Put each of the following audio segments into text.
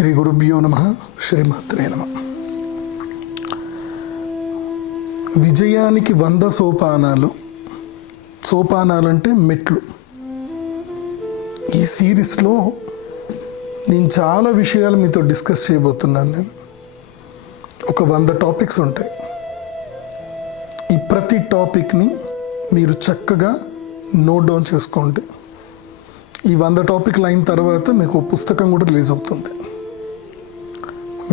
శ్రీ గురుభ్యో నమః. శ్రీమాత్రే నమః. విజయానికి 100 సోపానాలు. సోపానాలు అంటే మెట్లు. ఈ సిరీస్లో నేను చాలా విషయాలు మీతో డిస్కస్ చేయబోతున్నాను. నేను ఒక 100 టాపిక్స్ ఉంటాయి. ఈ ప్రతి టాపిక్ని మీరు చక్కగా నోట్ డౌన్ చేసుకోండి. ఈ 100 టాపిక్లు అయిన తర్వాత మీకు ఒక పుస్తకం కూడా రిలీజ్ అవుతుంది.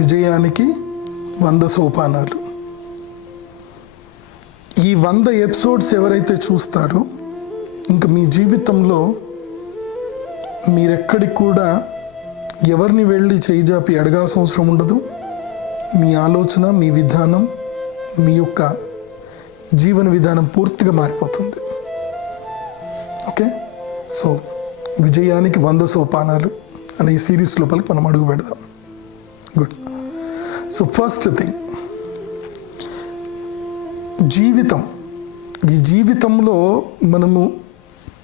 విజయానికి 100 సోపానాలు. ఈ 100 ఎపిసోడ్స్ ఎవరైతే చూస్తారో ఇంకా మీ జీవితంలో మీరెక్కడికి కూడా ఎవరిని వెళ్ళి చేయిజాపి అడగాల్సిన అవసరం ఉండదు. మీ ఆలోచన, మీ విధానం, మీ యొక్క జీవన విధానం పూర్తిగా మారిపోతుంది. ఓకే, సో విజయానికి 100 సోపానాలు అనే ఈ సిరీస్ లోపలికి మనం అడుగు పెడదాం. గుడ్. సో ఫస్ట్ థింగ్, జీవితం. ఈ జీవితంలో మనము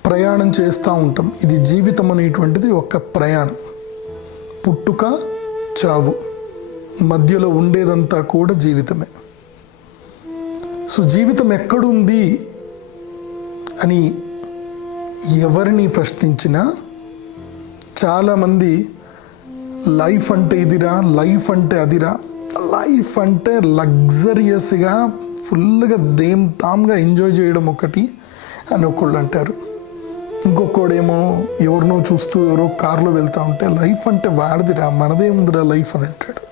ప్రయాణం చేస్తూ ఉంటాం. ఇది జీవితం అనేటువంటిది ఒక ప్రయాణం. పుట్టుక, చావు, మధ్యలో ఉండేదంతా కూడా జీవితమే. సో జీవితం ఎక్కడుంది అని ఎవరిని ప్రశ్నించినా చాలామంది లైఫ్ అంటే ఇదిరా, లైఫ్ అంటే అదిరా, లైఫ్ అంటే లగ్జరియస్గా ఫుల్గా తామ్గా ఎంజాయ్ చేయడం ఒకటి అని ఒకళ్ళు అంటారు. ఇంకొకడేమో ఎవరినో చూస్తూ ఎవరో కారులో వెళ్తూ ఉంటే లైఫ్ అంటే వాడిదిరా, మనదేముందిరా లైఫ్ అని అంటాడు.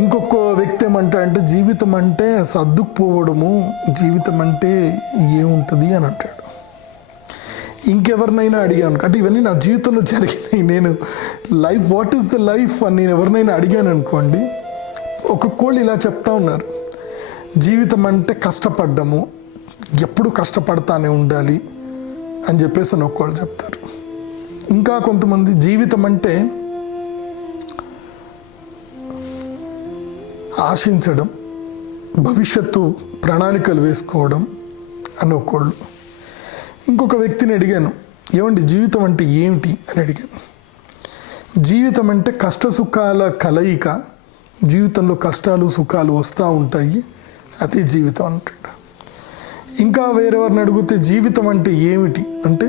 ఇంకొక వ్యక్తి ఏమంటే జీవితం అంటే సర్దుకుపోవడము, జీవితం అంటే ఏముంటుంది అని అంటాడు. ఇంకెవరినైనా అడిగాను అంటే ఇవన్నీ నా జీవితంలో జరిగినాయి. నేను life, what is the life అని నేను ఎవరినైనా అడిగాను అనుకోండి, ఒక్కొక్కళ్ళు ఇలా చెప్తా ఉన్నారు. జీవితం అంటే కష్టపడ్డము, ఎప్పుడు కష్టపడతానే ఉండాలి అని చెప్పేసి అని ఒక్కోళ్ళు చెప్తారు. ఇంకా కొంతమంది జీవితం అంటే ఆశించడం, భవిష్యత్తు ప్రణాళికలు వేసుకోవడం అని ఒక్కోళ్ళు. ఇంకొక వ్యక్తిని అడిగాను, ఏమండి జీవితం అంటే ఏమిటి అని అడిగాను. జీవితం అంటే కష్ట సుఖాల కలయిక, జీవితంలో కష్టాలు సుఖాలు వస్తూ ఉంటాయి, అదే జీవితం అంటాడు. ఇంకా వేరెవరిని అడిగితే జీవితం అంటే ఏమిటి అంటే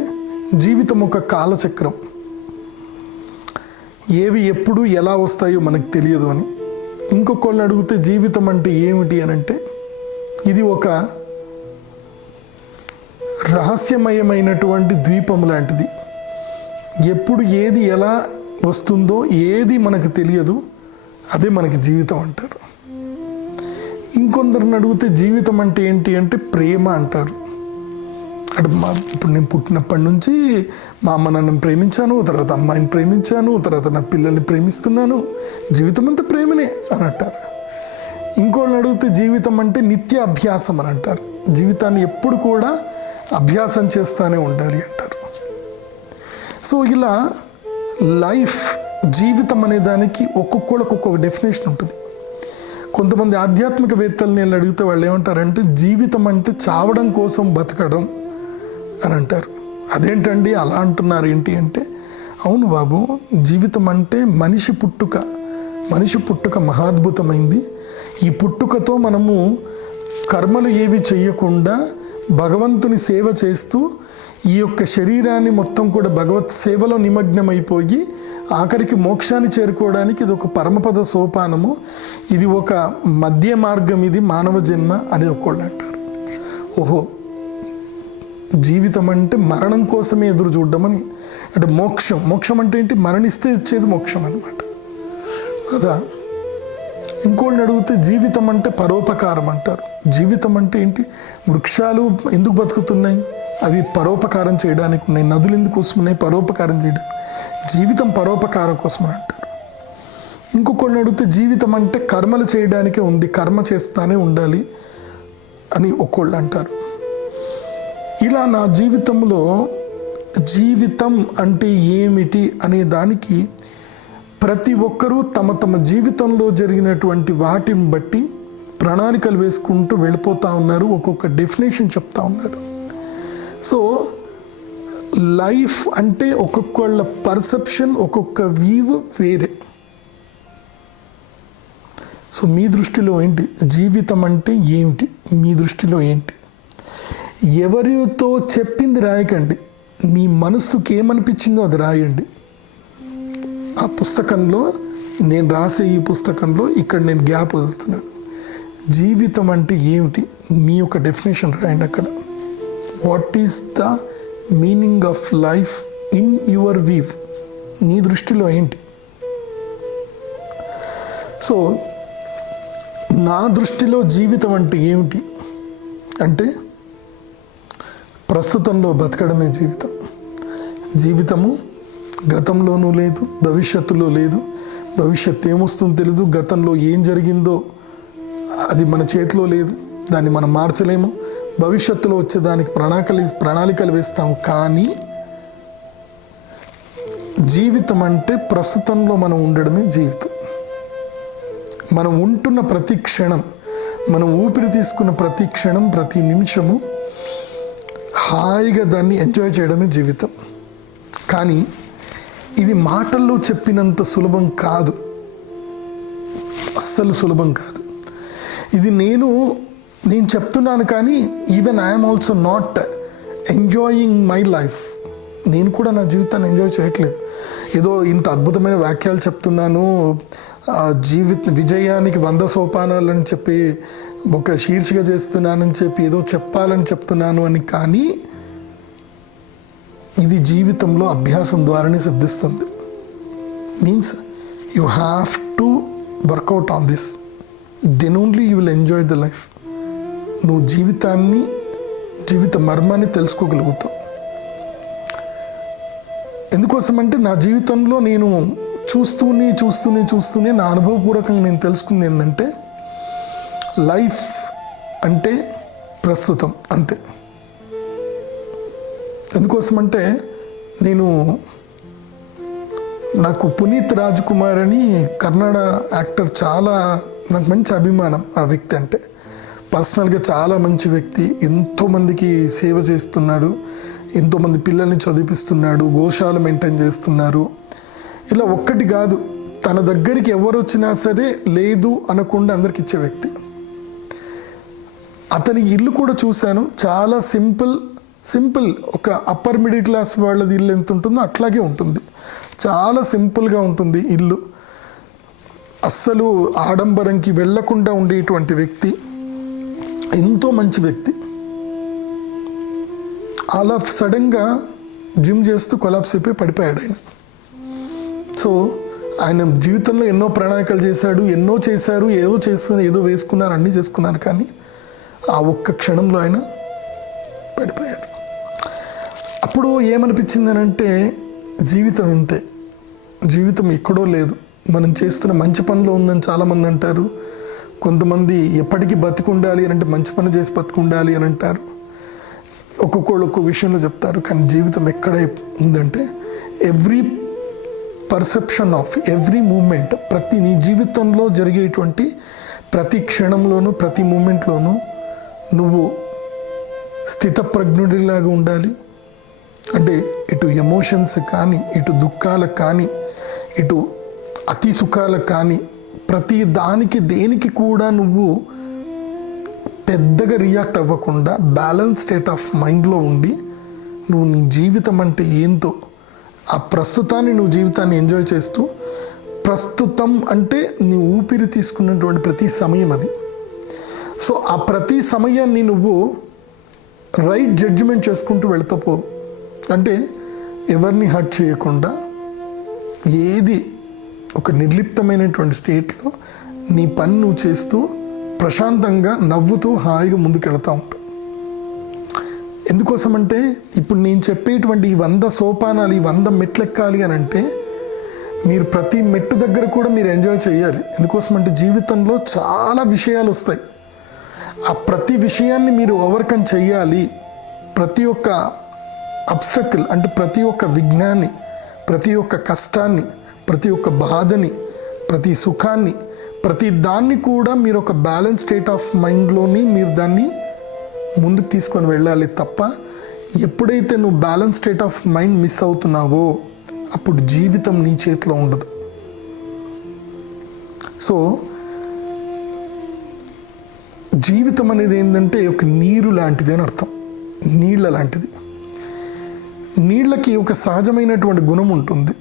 జీవితం ఒక కాలచక్రం, ఏవి ఎప్పుడు ఎలా వస్తాయో మనకు తెలియదు అని. ఇంకొకళ్ళని అడిగితే జీవితం అంటే ఏమిటి అని అంటే ఇది ఒక రహస్యమయమైనటువంటి ద్వీపం లాంటిది. ఎప్పుడు ఏది ఎలా వస్తుందో ఏది మనకు తెలియదు, అదే మనకి జీవితం అంటారు. ఇంకొందరిని అడిగితే జీవితం అంటే ఏంటి అంటే ప్రేమ అంటారు. అంటే ఇప్పుడు నేను పుట్టినప్పటి నుంచి మా అమ్మ నన్ను ప్రేమించాను, తర్వాత అమ్మాయిని ప్రేమించాను, తర్వాత నా పిల్లల్ని ప్రేమిస్తున్నాను, జీవితం అంతా ప్రేమనే అని అంటారు. ఇంకోళ్ళని అడిగితే జీవితం అంటే నిత్య అభ్యాసం అని అంటారు. జీవితాన్ని ఎప్పుడు కూడా అభ్యాసం చేస్తూనే ఉండాలి అంటారు. సో ఇలా లైఫ్, జీవితం అనే దానికి ఒక్కొక్కళ్ళకి ఒక్కొక్క డెఫినేషన్ ఉంటుంది. కొంతమంది ఆధ్యాత్మికవేత్తల్ని అడిగితే వాళ్ళు ఏమంటారంటే జీవితం అంటే చావడం కోసం బతకడం అని అంటారు. అదేంటండి అలా అంటున్నారు ఏంటి అంటే, అవును బాబు, జీవితం అంటే మనిషి పుట్టుక మహాద్భుతమైంది. ఈ పుట్టుకతో మనము కర్మలు ఏవి చెయ్యకుండా భగవంతుని సేవ చేస్తూ ఈ యొక్క శరీరాన్ని మొత్తం కూడా భగవత్ సేవలో నిమగ్నమైపోయి ఆఖరికి మోక్షాన్ని చేరుకోవడానికి ఇది ఒక పరమపద సోపానము, ఇది ఒక మధ్య మార్గం, ఇది మానవ జన్మ అని ఒకళ్ళు అంటారు. ఓహో, జీవితం అంటే మరణం కోసమే ఎదురు చూడడం అంటే మోక్షం అంటే ఏంటి, మరణిస్తే ఇచ్చేది మోక్షం అనమాట. అదా. ఇంకోళ్ళని అడిగితే జీవితం అంటే పరోపకారం అంటారు. జీవితం అంటే ఏంటి, వృక్షాలు ఎందుకు బతుకుతున్నాయి, అవి పరోపకారం చేయడానికి ఉన్నాయి. నదులు ఎందుకు వస్తున్నాయి, పరోపకారం చేయడానికి. జీవితం పరోపకారం కోసం అంటారు. ఇంకొకళ్ళని అడిగితే జీవితం అంటే కర్మలు చేయడానికే ఉంది, కర్మ చేస్తానే ఉండాలి అని ఒక్కోళ్ళు అంటారు. ఇలా నా జీవితంలో జీవితం అంటే ఏమిటి అనే దానికి ప్రతి ఒక్కరూ తమ తమ జీవితంలో జరిగినటువంటి వాటిని బట్టి ప్రణాళికలు వేసుకుంటూ వెళ్ళిపోతూ ఉన్నారు, ఒక్కొక్క డెఫినేషన్ చెప్తా ఉన్నారు. సో లైఫ్ అంటే ఒక్కొక్కళ్ళ పర్సెప్షన్, ఒక్కొక్క వ్యూ వేరే. సో మీ దృష్టిలో ఏంటి జీవితం అంటే ఏమిటి? మీ దృష్టిలో ఏంటి? ఎవరితో చెప్పింది రాయకండి, మీ మనసుకి ఏమనిపించిందో అది రాయండి. ఆ పుస్తకంలో, నేను రాసే ఈ పుస్తకంలో ఇక్కడ నేను గ్యాప్ వదులుతున్నాను. జీవితం అంటే ఏమిటి? మీ యొక్క డెఫినేషన్ రాయండి అక్కడ. What is the meaning of life in your view? నీ దృష్టిలో ఏంటి? సో నా దృష్టిలో జీవితం అంటే ఏమిటి అంటే ప్రస్తుతంలో బతకడమే జీవితం. జీవితము గతంలోనూ లేదు, భవిష్యత్తులో లేదు. భవిష్యత్తు ఏమొస్తుందో తెలియదు, గతంలో ఏం జరిగిందో అది మన చేతిలో లేదు, దాన్ని మనం మార్చలేము. భవిష్యత్తులో వచ్చేదానికి ప్రణాళికలు వేస్తాం. కానీ జీవితం అంటే ప్రస్తుతంలో మనం ఉండడమే జీవితం. మనం ఉంటున్న ప్రతి క్షణం, మనం ఊపిరి తీసుకున్న ప్రతి క్షణం, ప్రతి నిమిషము హాయిగా దాన్ని ఎంజాయ్ చేయడమే జీవితం. కానీ ఇది మాటల్లో చెప్పినంత సులభం కాదు, అస్సలు సులభం కాదు. ఇది నేను చెప్తున్నాను, కానీ even I'm also not enjoying my life. నేను కూడా నా జీవితాన్ని ఎంజాయ్ చేయట్లేదు. ఏదో ఇంత అద్భుతమైన వాక్యాలు చెప్తున్నాను, విజయానికి 100 సోపానాలు అని చెప్పి ఒక శీర్షిక చేస్తున్నానని చెప్పి ఏదో చెప్పాలని చెప్తున్నాను అని. కానీ ఇది జీవితంలో అభ్యాసం ద్వారానే సిద్ధిస్తుంది. Means you have to work out on this, then only you will enjoy the life. నువ్వు జీవిత మర్మాన్ని తెలుసుకోగలుగుతావు. ఎందుకోసమంటే నా జీవితంలో నేను చూస్తూనే నా అనుభవపూర్వకంగా నేను తెలుసుకుంది ఏంటంటే లైఫ్ అంటే ప్రస్తుతం అంతే. ఎందుకోసమంటే నాకు పునీత్ రాజ్ కుమార్ అని కన్నడ యాక్టర్, చాలా నాకు మంచి అభిమానం ఆ వ్యక్తి అంటే. పర్సనల్గా చాలా మంచి వ్యక్తి, ఎంతోమందికి సేవ చేస్తున్నాడు, ఎంతోమంది పిల్లల్ని చదివిపిస్తున్నాడు, గోశాల మెయింటైన్ చేస్తున్నారు. ఇలా ఒక్కటి కాదు, తన దగ్గరికి ఎవరు వచ్చినా సరే లేదు అనకుండా అందరికి ఇచ్చే వ్యక్తి. అతని ఇల్లు కూడా చూశాను, చాలా సింపుల్ ఒక అప్పర్ మిడిల్ క్లాస్ వాళ్ళది ఇల్లు ఎంత ఉంటుందో అట్లాగే ఉంటుంది. చాలా సింపుల్గా ఉంటుంది ఇల్లు, అస్సలు ఆడంబరంకి వెళ్లకుండా ఉండేటువంటి వ్యక్తి, ఎంతో మంచి వ్యక్తి. ఆల్ ఆఫ్ సడన్గా జిమ్ చేస్తూ కొలాప్స్ అయిపోయి పడిపోయాడు ఆయన. సో ఆయన జీవితంలో ఎన్నో ప్రణాళికలు చేశాడు, ఎన్నో చేశారు, ఏదో వేసుకున్నారు, అన్నీ చేసుకున్నారు. కానీ ఆ ఒక్క క్షణంలో ఆయన పడిపోయారు. అప్పుడు ఏమనిపించిందనంటే జీవితం ఇంతే, జీవితం ఎక్కడో లేదు, మనం చేస్తున్న మంచి పనిలో ఉందని చాలామంది అంటారు. కొంతమంది ఎప్పటికీ బతికుండాలి అని అంటే మంచి పని చేసి బతికుండాలి అని అంటారు. ఒక్కొక్కళ్ళు ఒక్కొక్క విషయంలో చెప్తారు. కానీ జీవితం ఎక్కడ ఉందంటే every perception of every moment, నీ జీవితంలో జరిగేటువంటి ప్రతి క్షణంలోనూ, ప్రతి మూమెంట్లోనూ నువ్వు స్థితప్రజ్ఞుడిలాగా ఉండాలి. అంటే ఇటు ఎమోషన్స్ కానీ, ఇటు దుఃఖాలకు కానీ, ఇటు అతి సుఖాలకు కానీ, ప్రతి దానికి దేనికి కూడా నువ్వు పెద్దగా రియాక్ట్ అవ్వకుండా బ్యాలెన్స్ స్టేట్ ఆఫ్ మైండ్లో ఉండి నువ్వు నీ జీవితం అంటే ఏంతో ఆ ప్రస్తుతాన్ని, నువ్వు జీవితాన్ని ఎంజాయ్ చేస్తూ, ప్రస్తుతం అంటే నీ ఊపిరి తీసుకున్నటువంటి ప్రతి సమయం అది. సో ఆ ప్రతి సమయాన్ని నువ్వు రైట్ జడ్జిమెంట్ చేసుకుంటూ వెళ్తాపో. అంటే ఎవరిని హర్ట్ చేయకుండా, ఏది ఒక నిర్లిప్తమైనటువంటి స్టేట్లో నీ పని నువ్వు చేస్తూ ప్రశాంతంగా నవ్వుతూ హాయిగా ముందుకెళ్తూ ఉంటావు. ఎందుకోసమంటే ఇప్పుడు నేను చెప్పేటువంటి ఈ 100 సోపానాలు, ఈ 100 మెట్లు ఎక్కాలి అని అంటే మీరు ప్రతి మెట్టు దగ్గర కూడా మీరు ఎంజాయ్ చేయాలి. ఎందుకోసమంటే జీవితంలో చాలా విషయాలు వస్తాయి, ఆ ప్రతి విషయాన్ని మీరు ఓవర్కమ్ చేయాలి. ప్రతి ఒక్క అబ్స్ట్రకిల్ అంటే ప్రతి ఒక్క విఘ్నాన్ని, ప్రతి ఒక్క కష్టాన్ని, ప్రతి ఒక్క బాధని, ప్రతి సుఖాన్ని, ప్రతి దాన్ని కూడా మీరు ఒక బ్యాలెన్స్ స్టేట్ ఆఫ్ మైండ్లోని మీరు దాన్ని ముందుకు తీసుకొని వెళ్ళాలి. తప్ప ఎప్పుడైతే నువ్వు balance state of mind miss అవుతున్నావో అప్పుడు జీవితం నీ చేతిలో ఉండదు. సో జీవితం అనేది ఏంటంటే ఒక నీరు లాంటిది అని అర్థం, నీళ్ళ లాంటిది. నీళ్ళకి ఒక సహజమైనటువంటి గుణం ఉంటుంది.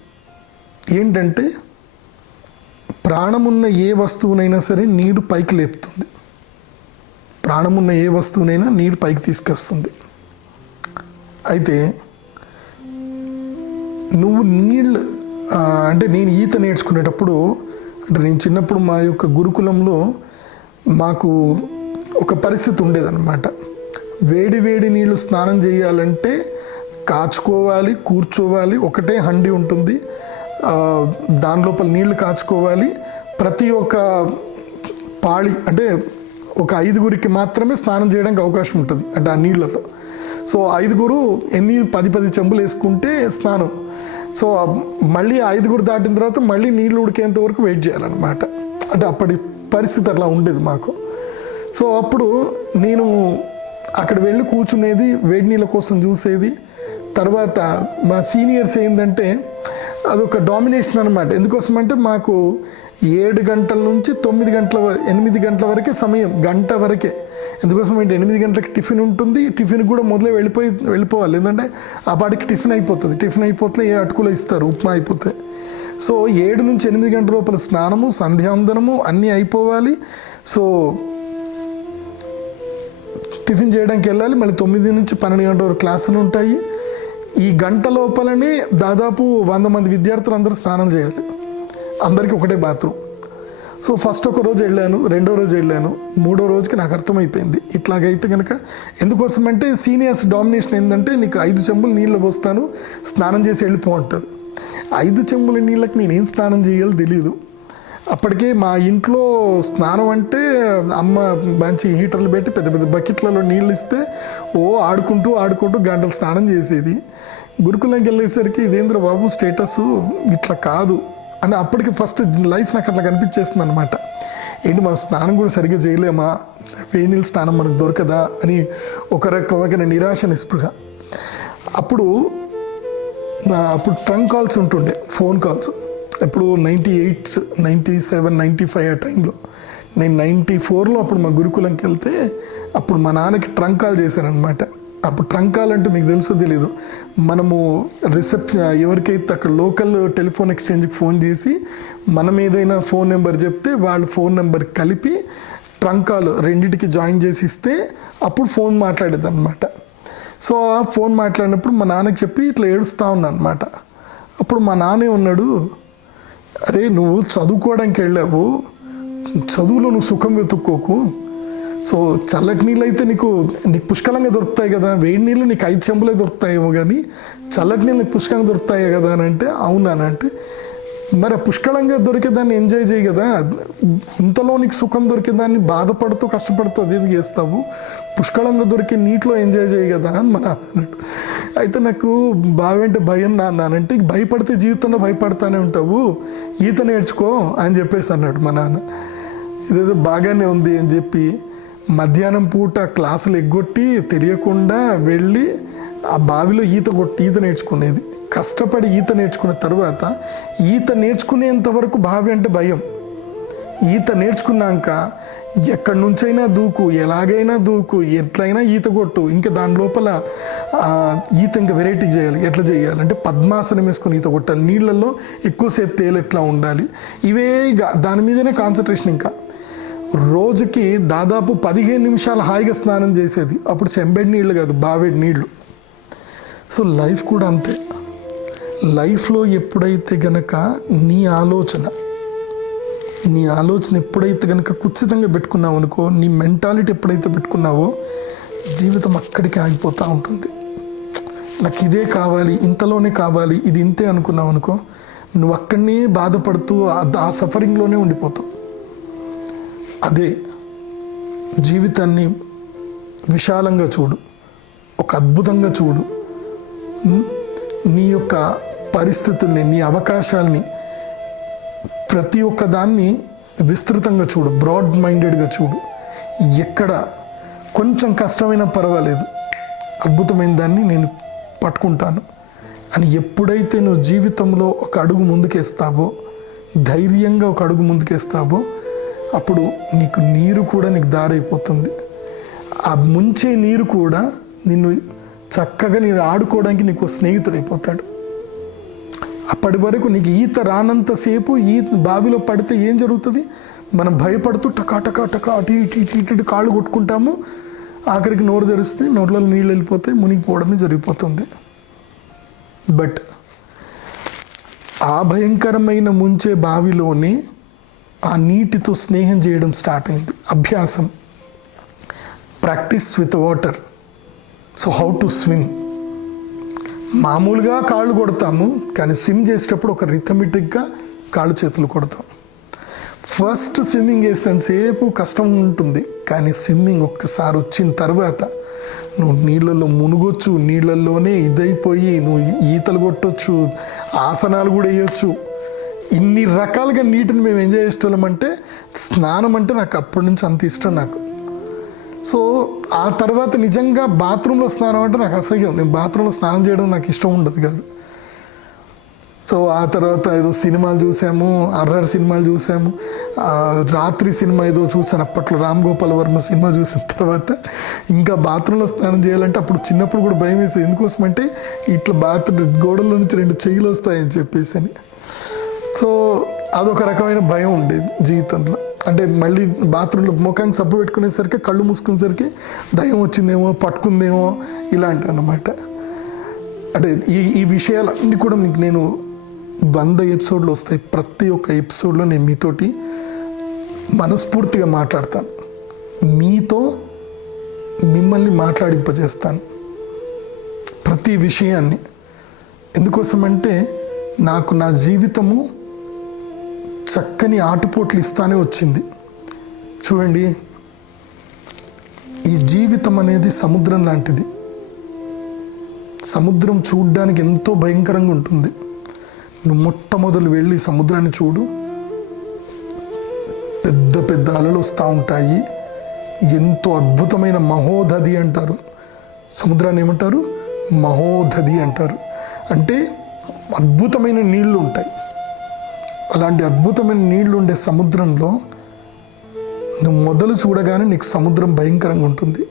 ఏంటంటే ప్రాణమున్న ఏ వస్తువునైనా సరే నీరు పైకి లేపుతుంది. ప్రాణమున్న ఏ వస్తువునైనా నీరు పైకి తీసుకొస్తుంది. అయితే నువ్వు నీళ్ళు అంటే నేను ఈత నేర్చుకునేటప్పుడు, అంటే నేను చిన్నప్పుడు మా యొక్క గురుకులంలో మాకు ఒక పరిస్థితి ఉండేదన్నమాట. వేడి వేడి నీళ్ళు స్నానం చేయాలంటే కాచుకోవాలి, కూర్చోవాలి, ఒకటే హండి ఉంటుంది, దాని లోపల నీళ్లు కాచుకోవాలి. ప్రతి ఒక్క పాళి అంటే ఒక 5గురికి మాత్రమే స్నానం చేయడానికి అవకాశం ఉంటుంది అంటే ఆ నీళ్ళలో. సో 5గురు 10 చెంబులు వేసుకుంటే స్నానం. సో మళ్ళీ 5గురు దాటిన తర్వాత మళ్ళీ నీళ్ళు ఉడికేంత వరకు వెయిట్ చేయాలన్నమాట. అంటే అప్పటి పరిస్థితి అట్లా ఉండేది మాకు. సో అప్పుడు నేను అక్కడ వెళ్ళి కూర్చునేది, వేడి నీళ్ళ కోసం చూసేది. తర్వాత మా సీనియర్స్ ఏంటంటే అదొక డామినేషన్ అనమాట. ఎందుకోసం అంటే మాకు 7 గంటల నుంచి 8 గంటల వరకే సమయం, గంట వరకే. ఎందుకోసం అంటే 8 గంటలకి టిఫిన్ ఉంటుంది, టిఫిన్ కూడా మొదలే వెళ్ళిపోవాలి. ఎందుకంటే ఆ పాటికి టిఫిన్ అయిపోతుంది. టిఫిన్ అయిపోతే ఏ అటుకులు ఇస్తారు, ఉప్మా అయిపోతే. సో 7 నుంచి 8 గంటల లోపల స్నానము, సంధ్యావందనము అన్నీ అయిపోవాలి. సో టిఫిన్ చేయడానికి వెళ్ళాలి. మళ్ళీ 9 నుంచి 12 గంటల వరకు క్లాసులు ఉంటాయి. ఈ గంట లోపలనే దాదాపు 100 మంది విద్యార్థులు అందరూ స్నానం చేయాలి. అందరికీ ఒకటే బాత్రూమ్. సో ఫస్ట్ ఒక రోజు వెళ్ళాను, రెండో రోజు వెళ్ళాను, మూడో రోజుకి నాకు అర్థమైపోయింది ఇట్లాగైతే కనుక. ఎందుకోసం అంటే సీనియర్స్ డామినేషన్ ఏంటంటే నీకు 5 చెంబులు నీళ్ళు పోస్తాను, స్నానం చేసి వెళ్ళిపో అంటారు. 5 చెంబుల నీళ్ళకి నేనేం స్నానం చేయాలో తెలియదు. అప్పటికే మా ఇంట్లో స్నానం అంటే అమ్మ మంచి హీటర్లు పెట్టి పెద్ద పెద్ద బకెట్లలో నీళ్ళు ఇస్తే ఆడుకుంటూ గంటలు స్నానం చేసేది. గురుకులంకి వెళ్ళేసరికి ఇదేంద్ర బాబు స్టేటస్ ఇట్లా కాదు అని అప్పటికి ఫస్ట్ లైఫ్ నాకు అట్లా కనిపించేస్తుంది అనమాట. ఏంటి మన స్నానం కూడా సరిగ్గా చేయలేమా, వేడి నీళ్ళు స్నానం మనకు దొరకదా అని ఒక రకమైన నిరాశ, నిస్పృహ. అప్పుడు ట్రంక్ కాల్స్ ఉంటుండే, ఫోన్ కాల్స్. ఇప్పుడు 98, 97, 95 ఆ టైంలో. నేను 94లో అప్పుడు మా గురుకులంకి వెళ్తే అప్పుడు మా నాన్నకి ట్రంక్ కాల్ చేశానమాట. అప్పుడు ట్రంక్ కాల్ అంటే మీకు తెలుసో తెలీదు, మనము ఎవరికైతే అక్కడ లోకల్ టెలిఫోన్ ఎక్స్చేంజ్కి ఫోన్ చేసి మనం ఏదైనా ఫోన్ నెంబర్ చెప్తే వాళ్ళు ఫోన్ నెంబర్ కలిపి ట్రంక్ కాల్ రెండింటికి జాయిన్ చేసి ఇస్తే అప్పుడు ఫోన్ మాట్లాడేది అనమాట. సో ఆ ఫోన్ మాట్లాడినప్పుడు మా నాన్నకి చెప్పి ఇట్లా ఏడుస్తూ ఉన్నా అనమాట. అప్పుడు మా నాన్నే ఉన్నాడు, అరే నువ్వు చదువుకోవడానికి వెళ్ళావు, చదువులో నువ్వు సుఖం వెతుక్కోకు. సో చల్లటి నీళ్ళు అయితే నీకు పుష్కలంగా దొరుకుతాయి కదా, వేడి నీళ్ళు నీకు 5 చెంబులే దొరుకుతాయేమో కానీ చల్లటి నీళ్ళు నీకు పుష్కలంగా దొరుకుతాయి కదా అని అంటే, అవునానంటే మరి ఆ పుష్కలంగా దొరికేదాన్ని ఎంజాయ్ చేయి కదా, ఇంతలో నీకు సుఖం దొరికేదాన్ని బాధపడుతూ కష్టపడుతూ అది చేస్తావు, పుష్కలంగా దొరికే నీటిలో ఎంజాయ్ చేయి కదా అని మన అన్నాడు. అయితే నాకు బావేంటే భయం నాన్నంటే, భయపడితే జీవితంలో భయపడతానే ఉంటావు, ఈత నేర్చుకో అని చెప్పేసి అన్నాడు మా నాన్న. ఇదేదో బాగానే ఉంది అని చెప్పి మధ్యాహ్నం పూట క్లాసులు ఎగ్గొట్టి తెలియకుండా వెళ్ళి ఆ బావిలో ఈత నేర్చుకునేది. కష్టపడి ఈత నేర్చుకున్న తర్వాత ఈత నేర్చుకునేంత వరకు బావి అంటే భయం. ఈత నేర్చుకున్నాక ఎక్కడి నుంచైనా దూకు, ఎలాగైనా దూకు, ఎట్లయినా ఈత కొట్టు. ఇంకా దాని లోపల ఈత ఇంకా వెరైటీ చేయాలి. ఎట్లా చేయాలంటే పద్మాసనం వేసుకొని ఈత కొట్టాలి, నీళ్ళల్లో ఎక్కువసేపు తేలెట్లా ఉండాలి, ఇవే దాని మీదనే కాన్సన్ట్రేషన్. ఇంకా రోజుకి దాదాపు 15 నిమిషాలు హాయిగా స్నానం చేసేది. అప్పుడు చెంబేడి నీళ్ళు కాదు, బావేడి నీళ్ళు. సో లైఫ్ కూడా అంతే. లైఫ్లో ఎప్పుడైతే గనక నీ ఆలోచన ఎప్పుడైతే కనుక ఖచ్చితంగా పెట్టుకున్నావు అనుకో, నీ మెంటాలిటీ ఎప్పుడైతే పెట్టుకున్నావో జీవితం అక్కడికి ఆగిపోతూ ఉంటుంది. నాకు ఇదే కావాలి, ఇంతలోనే కావాలి, ఇది ఇంతే అనుకున్నావు అనుకో, నువ్వు అక్కడనే బాధపడుతూ ఆ సఫరింగ్లోనే ఉండిపోతావు. అదే జీవితాన్ని విశాలంగా చూడు, ఒక అద్భుతంగా చూడు. నీ యొక్క పరిస్థితుల్ని, నీ అవకాశాలని, ప్రతి ఒక్క దాన్ని విస్తృతంగా చూడు, బ్రాడ్ మైండెడ్గా చూడు. ఎక్కడ కొంచెం కష్టమైనా పర్వాలేదు, అద్భుతమైన దాన్ని నేను పట్టుకుంటాను అని ఎప్పుడైతే నువ్వు జీవితంలో ఒక అడుగు ముందుకేస్తావో, ధైర్యంగా ఒక అడుగు ముందుకేస్తావో, అప్పుడు నీకు నీరు కూడా నీకు దారైపోతుంది. ఆ ముంచే నీరు కూడా నిన్ను చక్కగా నేను ఆడుకోవడానికి నీకు స్నేహితుడైపోతాడు. అప్పటి వరకు నీకు ఈత రానంతసేపు బావిలో పడితే ఏం జరుగుతుంది? మనం భయపడుతూ టకా టకా టకా అటు ఇటు ఇటు ఇటు కాళ్ళు కొట్టుకుంటాము. ఆఖరికి నోరు తెరిస్తే నోట్లలో నీళ్ళు వెళ్ళిపోతాయి, మునిగిపోవడమే జరిగిపోతుంది. బట్ ఆ భయంకరమైన ముంచే బావిలోనే ఆ నీటితో స్నేహం చేయడం స్టార్ట్ అయింది. అభ్యాసం, practice with water. So how to swim. మామూలుగా కాళ్ళు కొడతాము, కానీ స్విమ్ చేసేటప్పుడు ఒక రిథమెటిక్గా కాళ్ళు చేతులు కొడతాం. ఫస్ట్ స్విమ్మింగ్ వేసినంతసేపు కష్టం ఉంటుంది, కానీ స్విమ్మింగ్ ఒక్కసారి వచ్చిన తర్వాత నువ్వు నీళ్ళల్లో మునుగొచ్చు, నీళ్ళల్లోనే ఇదైపోయి నువ్వు ఈతలు కొట్టొచ్చు, ఆసనాలు కూడా వేయొచ్చు. ఇన్ని రకాలుగా నీటిని మేము ఎంజాయ్ చేసేటోళ్ళమంటే స్నానం అంటే నాకు అప్పటి నుంచి అంత ఇష్టం నాకు. సో ఆ తర్వాత నిజంగా బాత్రూంలో స్నానం అంటే నాకు అసహ్యం. నేను బాత్రూంలో స్నానం చేయడం నాకు ఇష్టం ఉండదు కాదు. సో ఆ తర్వాత ఏదో సినిమాలు చూసాము, హర్రర్ సినిమాలు చూసాము. రాత్రి సినిమా ఏదో చూసాను అప్పట్లో, రామ్ గోపాల్ వర్మ సినిమా చూసిన తర్వాత ఇంకా బాత్రూంలో స్నానం చేయాలంటే అప్పుడు చిన్నప్పుడు కూడా భయం వేసేది. ఎందుకోసమంటే ఇట్లా బాత్రూమ్ గోడల నుంచి 2 చెయ్యిలు వస్తాయని చెప్పేసి అని. సో అదొక రకమైన భయం ఉండేది జీవితంలో. అంటే మళ్ళీ బాత్రూంలో ముఖానికి సబ్బు పెట్టుకునేసరికి కళ్ళు మూసుకునేసరికి దయ్యం వచ్చిందేమో, పట్టుకుందేమో, ఇలాంటివి అన్నమాట. అంటే ఈ విషయాలన్నీ కూడా మీకు నేను 100 ఎపిసోడ్లు వస్తాయి. ప్రతి ఒక్క ఎపిసోడ్లో నేను మీతోటి మనస్ఫూర్తిగా మాట్లాడతాను, మీతో మిమ్మల్ని మాట్లాడింపజేస్తాను ప్రతి విషయాన్ని. ఎందుకోసమంటే నాకు నా జీవితము చక్కని ఆటుపోట్లు ఇస్తానే వచ్చింది. చూడండి, ఈ జీవితం అనేది సముద్రం లాంటిది. సముద్రం చూడ్డానికి ఎంతో భయంకరంగా ఉంటుంది. నువ్వు మొట్టమొదలు వెళ్ళి సముద్రాన్ని చూడు, పెద్ద పెద్ద అలలు వస్తూ ఉంటాయి. ఎంతో అద్భుతమైన మహోదధి అంటారు సముద్రాన్ని. ఏమంటారు? మహోదధి అంటారు. అంటే అద్భుతమైన నీళ్లు ఉంటాయి. అలాంటి అద్భుతమైన నీళ్లు ఉండే సముద్రంలో నువ్వు మొదలు చూడగానే నీకు సముద్రం భయంకరంగా ఉంటుంది.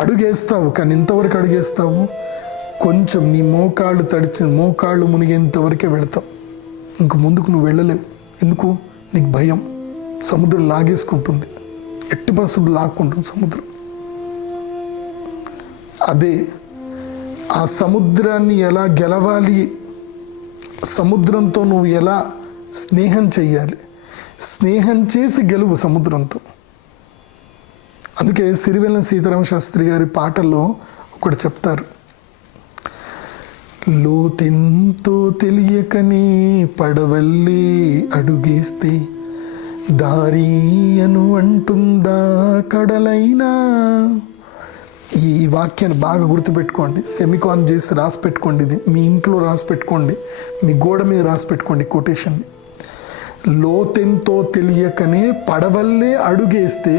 అడుగేస్తావు, కానీ ఇంతవరకు అడుగేస్తావు, కొంచెం నీ మోకాళ్ళు మునిగేంతవరకే వెళతావు. ఇంక ముందుకు నువ్వు వెళ్ళలేవు. ఎందుకు? నీకు భయం. సముద్రం లాగేసుకుంటుంది, ఎట్టి పరిస్థితులు లాక్కుంటుంది సముద్రం. అదే ఆ సముద్రాన్ని ఎలా గెలవాలి, సముద్రంతో నువ్వు ఎలా స్నేహం చెయ్యాలి, స్నేహం చేసి గెలువు సముద్రంతో. అందుకే సిరివెల్లం సీతారామ శాస్త్రి గారి పాటల్లో ఒకటి చెప్తారు, లోతెంతో తెలియకనే పడవల్లే అడుగేస్తే దారియను అంటుందా కడలైనా. ఈ వాక్యాన్ని బాగా గుర్తుపెట్టుకోండి, సెమికాన్ చేసి రాసి పెట్టుకోండి. ఇది మీ ఇంట్లో రాసి పెట్టుకోండి, మీ గోడ మీద రాసి పెట్టుకోండి కొటేషన్ని. లోతెంతో తెలియకనే పడవల్లే అడుగేస్తే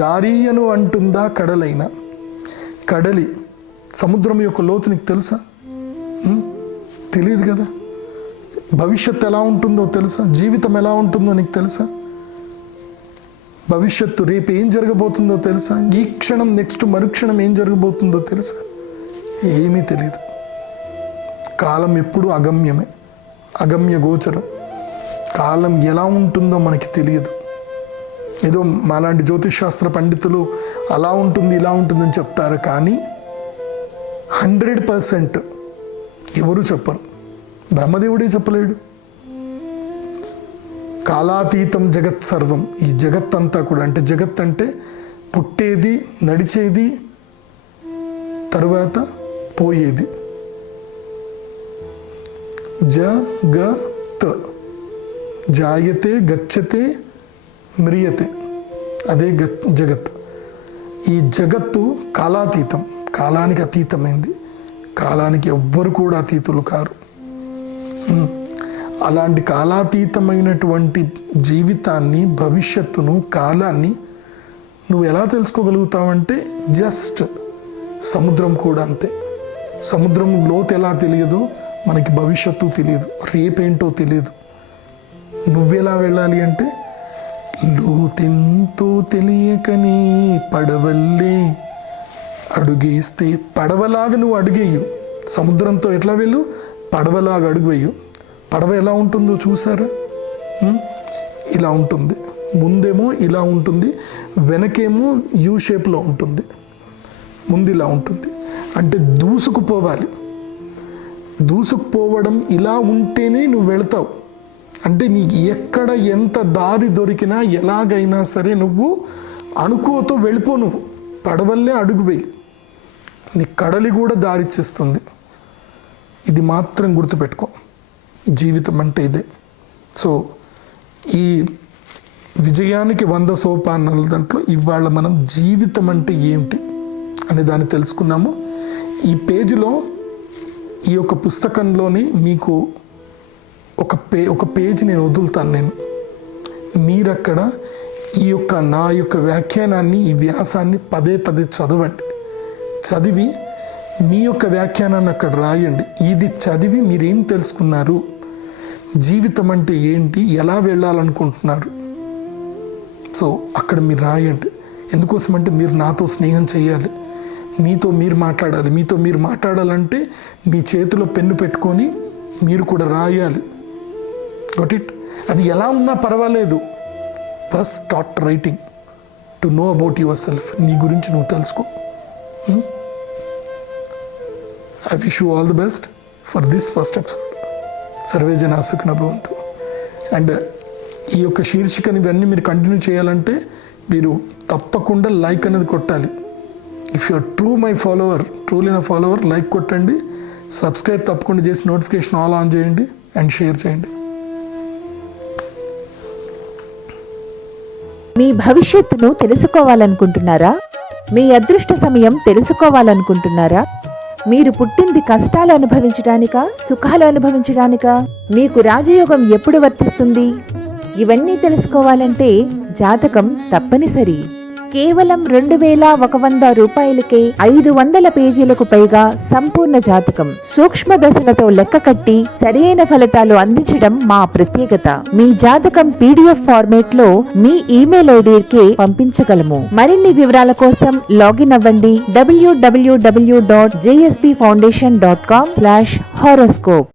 దారియను అంటుందా కడలైనా. కడలి, సముద్రం యొక్క లోతు నీకు తెలుసా? తెలియదు కదా. భవిష్యత్తు ఎలా ఉంటుందో తెలుసా? జీవితం ఎలా ఉంటుందో నీకు తెలుసా? భవిష్యత్తు రేపు ఏం జరగబోతుందో తెలుసా? ఈ క్షణం నెక్స్ట్ మరుక్షణం ఏం జరగబోతుందో తెలుసా? ఏమీ తెలియదు. కాలం ఎప్పుడూ అగమ్యమే, అగమ్య గోచరం. కాలం ఎలా ఉంటుందో మనకి తెలియదు. ఏదో మాలాంటి జ్యోతిష్ శాస్త్ర పండితులు అలా ఉంటుంది ఇలా ఉంటుందని చెప్తారు, కానీ 100% ఎవరు చెప్పరు. బ్రహ్మదేవుడే చెప్పలేడు. కాలాతీతం జగత్ సర్వం. ఈ జగత్ అంతా కూడా, అంటే జగత్ అంటే పుట్టేది, నడిచేది, తరువాత పోయేది. జగత్, జాయతే గచ్చతే మ్రియతే, అదే జగత్. ఈ జగత్తు కాలాతీతం, కాలానికి అతీతమైంది. కాలానికి ఎవ్వరు కూడా అతీతులు కారు. అలాంటి కాలాతీతమైనటువంటి జీవితాన్ని, భవిష్యత్తును, కాలాన్ని నువ్వు ఎలా తెలుసుకోగలుగుతావంటే జస్ట్ సముద్రం కూడా అంతే. సముద్రం లోతు ఎలా తెలియదో మనకి భవిష్యత్తు తెలియదు, రేపేంటో తెలియదు. నువ్వెలా వెళ్ళాలి అంటే లోతెంతో తెలియకనే పడవల్లే అడుగేస్తే, పడవలాగా నువ్వు అడుగేయు. సముద్రంతో ఎట్లా వెళ్ళు, పడవలాగా అడుగు వేయు. పడవ ఎలా ఉంటుందో చూసారా? ఇలా ఉంటుంది. ముందేమో ఇలా ఉంటుంది, వెనకేమో యూ షేప్లో ఉంటుంది. ముందు ఇలా ఉంటుంది అంటే దూసుకుపోవాలి. దూసుకుపోవడం ఇలా ఉంటేనే నువ్వు వెళతావు. అంటే నీకు ఎక్కడ ఎంత దారి దొరికినా ఎలాగైనా సరే నువ్వు అణుకువతో వెళ్ళిపో. నువ్వు పడవల్లే అడుగు వేయి, నీ కడలి కూడా దారిచ్చేస్తుంది. ఇది మాత్రం గుర్తుపెట్టుకో. జీవితం అంటే ఇదే. సో ఈ విజయానికి 100 సోపానాల దాంట్లో ఇవాళ మనం జీవితం అంటే ఏమిటి అనే దాన్ని తెలుసుకున్నాము. ఈ పేజీలో, ఈ యొక్క పుస్తకంలోని మీకు ఒక పేజీ నేను వదులుతాను. మీరక్కడ నా యొక్క వ్యాఖ్యానాన్ని, ఈ వ్యాసాన్ని పదే చదవండి. చదివి మీ యొక్క వ్యాఖ్యానాన్ని అక్కడ రాయండి. ఇది చదివి మీరేం తెలుసుకున్నారు, జీవితం అంటే ఏంటి, ఎలా వెళ్ళాలనుకుంటున్నారు, సో అక్కడ మీరు రాయండి. ఎందుకోసమంటే మీరు నాతో స్నేహం చేయాలి, మీతో మీరు మాట్లాడాలి. మీతో మీరు మాట్లాడాలంటే మీ చేతిలో పెన్ను పెట్టుకొని మీరు కూడా రాయాలి. Got it? అది ఎలా ఉన్నా పర్వాలేదు, first start writing to know about your self. నీ గురించి నువ్వు తెలుసుకో. I wish you all the best for this first episode. Survey జనా సుఖినో భవంతు. అండ్ ఈ యొక్క శీర్షికని ఇవన్నీ మీరు కంటిన్యూ చేయాలంటే మీరు తప్పకుండా లైక్ అనేది కొట్టాలి. ఇఫ్ యు ఆర్ ట్రూలీ నా ఫాలోవర్, లైక్ కొట్టండి. సబ్స్క్రైబ్ తప్పకుండా చేసి నోటిఫికేషన్ ఆల్ ఆన్ చేయండి అండ్ షేర్ చేయండి. మీ భవిష్యత్తును తెలుసుకోవాలనుకుంటున్నారా? మీ అదృష్ట సమయం తెలుసుకోవాలనుకుంటున్నారా? మీరు పుట్టింది కష్టాలు అనుభవించడానికా, సుఖాలు అనుభవించడానికా? మీకు రాజయోగం ఎప్పుడు వర్తిస్తుంది? ఇవన్నీ తెలుసుకోవాలంటే జాతకం తప్పనిసరి. కేవలం 2100 రూపాయలకే 500 పేజీలకు పైగా సంపూర్ణ జాతకం సూక్ష్మ దశలతో లెక్క కట్టి సరైన ఫలితాలు అందించడం మా ప్రత్యేకత. మీ జాతకం PDF ఫార్మేట్ లో మీ ఈమెయిల్ ఐడికి పంపించగలము. మరిన్ని వివరాల కోసం లాగిన్ అవ్వండి www.jspfoundation.com/horoscope.